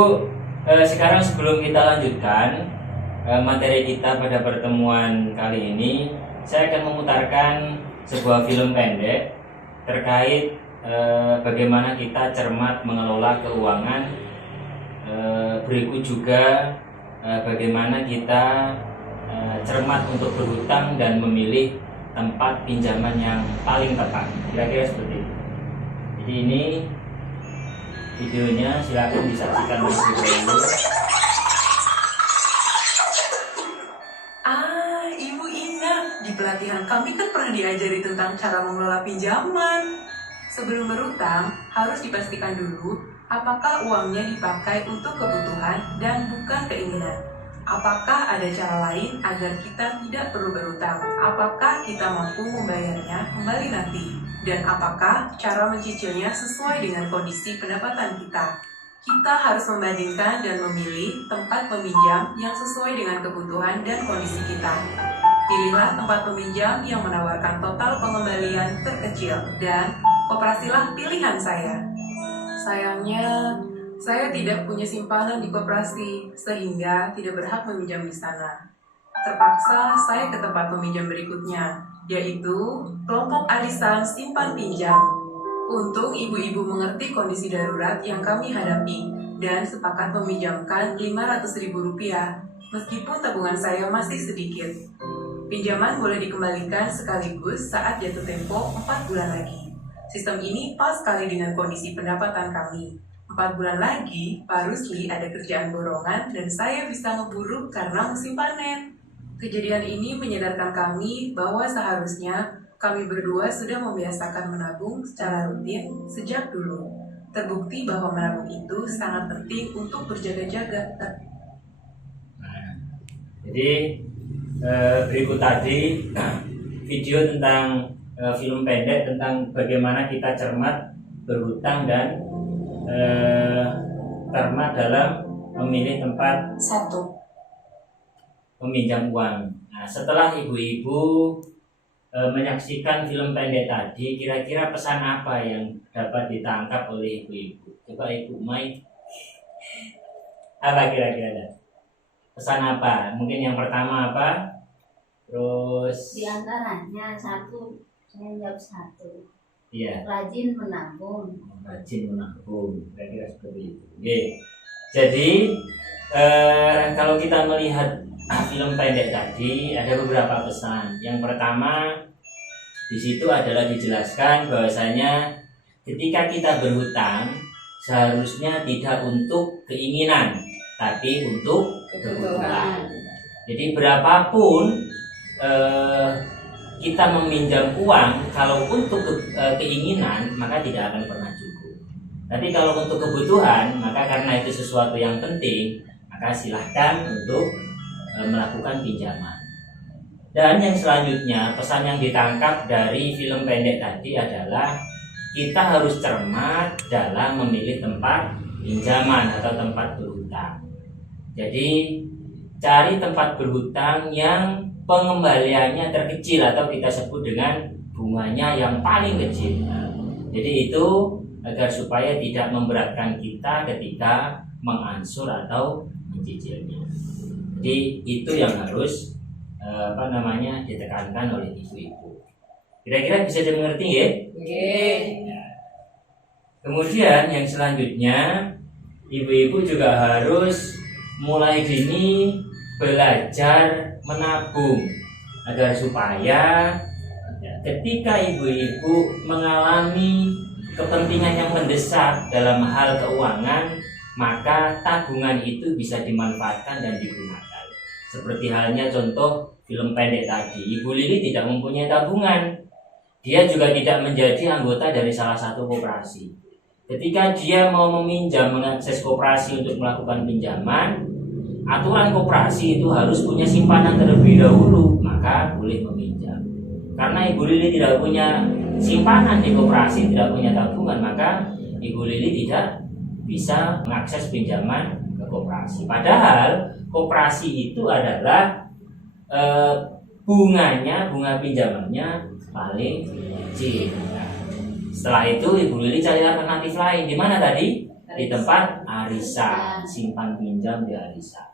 Ibu, sekarang sebelum kita lanjutkan materi kita pada pertemuan kali ini, saya akan memutarkan sebuah film pendek terkait bagaimana kita cermat mengelola keuangan. Berikut juga bagaimana kita cermat untuk berhutang dan memilih tempat pinjaman yang paling tepat. Kira-kira seperti itu. Jadi ini videonya, silakan disaksikan terlebih dahulu. Ibu ingat di pelatihan kami kan pernah diajari tentang cara mengelola pinjaman. Sebelum berutang, harus dipastikan dulu apakah uangnya dipakai untuk kebutuhan dan bukan keinginan. Apakah ada cara lain agar kita tidak perlu berutang? Apakah kita mampu membayarnya kembali nanti? Dan apakah cara mencicilnya sesuai dengan kondisi pendapatan kita? Kita harus membandingkan dan memilih tempat peminjam yang sesuai dengan kebutuhan dan kondisi kita. Pilihlah tempat peminjam yang menawarkan total pengembalian terkecil dan koperasilah pilihan saya. Sayangnya, saya tidak punya simpanan di koperasi sehingga tidak berhak meminjam di sana. Terpaksa saya ke tempat peminjam berikutnya, yaitu kelompok arisan simpan pinjam. Untung ibu-ibu mengerti kondisi darurat yang kami hadapi dan sepakat meminjamkan Rp500.000 meskipun tabungan saya masih sedikit. Pinjaman boleh dikembalikan sekaligus saat jatuh tempo 4 bulan lagi. Sistem ini pas sekali dengan kondisi pendapatan kami. 4 bulan lagi, Pak Rusli ada kerjaan borongan dan saya bisa ngeburu karena musim panen. Kejadian ini menyadarkan kami bahwa seharusnya kami berdua sudah membiasakan menabung secara rutin sejak dulu. Terbukti bahwa menabung itu sangat penting untuk berjaga-jaga. Jadi berikut tadi video tentang film pendek tentang bagaimana kita cermat berhutang dan cermat dalam memilih tempat peminjam uang. Nah, setelah ibu-ibu menyaksikan film pendek tadi, kira-kira pesan apa yang dapat ditangkap oleh ibu-ibu? Coba Ibu Mai, apa kira-kira? Pesan apa? Mungkin yang pertama apa? Terus di antaranya satu, saya jawab satu. Iya. Rajin menabung. Rajin menabung, kira-kira seperti itu. Oke. Jadi kalau kita melihat film pendek tadi ada beberapa pesan. Yang pertama di situ adalah dijelaskan bahwasanya ketika kita berhutang seharusnya tidak untuk keinginan, tapi untuk kebutuhan. Jadi berapapun kita meminjam uang, kalau untuk keinginan maka tidak akan pernah cukup. Tapi kalau untuk kebutuhan, maka karena itu sesuatu yang penting, maka silahkan untuk melakukan pinjaman. Dan yang selanjutnya, pesan yang ditangkap dari film pendek tadi adalah kita harus cermat dalam memilih tempat pinjaman atau tempat berhutang. Jadi cari tempat berhutang yang pengembaliannya terkecil atau kita sebut dengan bunganya yang paling kecil. Jadi itu agar supaya tidak memberatkan kita ketika mengansur atau mencicilnya. Jadi itu yang harus ditekankan oleh ibu-ibu. Kira-kira bisa dimengerti ya? Kemudian yang selanjutnya, ibu-ibu juga harus mulai dini belajar menabung agar supaya ketika ibu-ibu mengalami kepentingan yang mendesak dalam hal keuangan, maka tabungan itu bisa dimanfaatkan dan digunakan. Seperti halnya contoh film pendek tadi, Ibu Lili tidak mempunyai tabungan. Dia juga tidak menjadi anggota dari salah satu koperasi. Ketika dia mau meminjam, mengakses koperasi untuk melakukan pinjaman, aturan koperasi itu harus punya simpanan terlebih dahulu, maka boleh meminjam. Karena Ibu Lili tidak punya simpanan di koperasi, tidak punya tabungan, maka Ibu Lili tidak bisa mengakses pinjaman ke koperasi. Padahal koperasi itu adalah bunga pinjamannya paling kecil. Setelah itu Ibu Lili cari alternatif lain. Di mana tadi? di tempat arisan, simpan pinjam di arisan.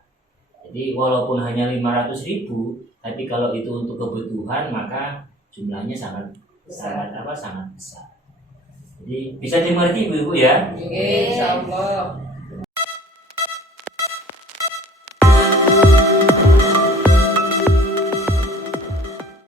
Jadi walaupun hanya 500.000, tapi kalau itu untuk kebutuhan maka jumlahnya sangat besar. Jadi bisa dimengerti ibu-ibu ya. Oke, insyaallah.